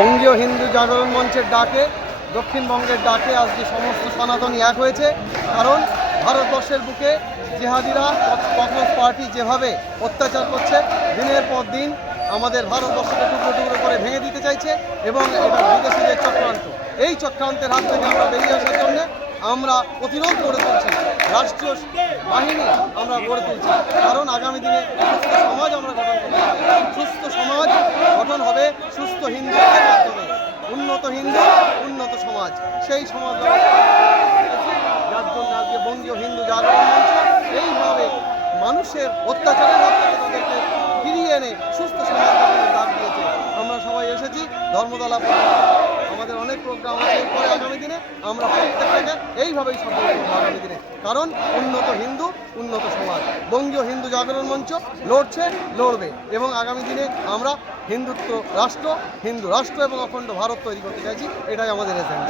বঙ্গীয় হিন্দু জাগরণ মঞ্চের ডাকে, দক্ষিণবঙ্গের ডাকে আজকে সমস্ত সনাতনী এক হয়েছে। কারণ ভারতবর্ষের বুকে জিহাদিরা কংগ্রেস পার্টি যেভাবে অত্যাচার করছে, দিনের পর দিন আমাদের ভারতবর্ষকে টুকরো টুকরো করে ভেঙে দিতে চাইছে এবং এটা বিদেশিদের চক্রান্ত। এই চক্রান্তের হাত থেকে আমরা বেরিয়ে আসার জন্য আমরা প্রতিরোধ গড়ে তুলছি, রাষ্ট্রীয় বাহিনী আমরা গড়ে তুলছি। কারণ আগামী দিনে সুস্থ সমাজ আমরা গঠন করতে হবে। সুস্থ সমাজ গঠন হবে সুস্থ হিন্দুদের মাধ্যমে। উন্নত হিন্দু, উন্নত সমাজ, সেই সমাজ যার জন্য আজকে বঙ্গীয় হিন্দু জাগরণ মঞ্চ এইভাবে মানুষের অত্যাচারের হাত থেকে তাদেরকে ফিরিয়ে এনে সুস্থ সমাজ গঠনের ডাক দিয়েছে। আমরা সবাই এসেছি ধর্মতলা, আমাদের অনেক প্রোগ্রাম আছে এরপরে আগামী দিনে আমরা প্রত্যেকটাকে এইভাবেই সফল করবো আগামী দিনে। কারণ উন্নত হিন্দু, উন্নত সমাজ। বঙ্গীয় হিন্দু জাগরণ মঞ্চ লড়ছে, লড়বে এবং আগামী দিনে আমরা হিন্দু রাষ্ট্র এবং অখণ্ড ভারত তৈরি করতে চাইছি। এটাই আমাদের এজেন্ডা।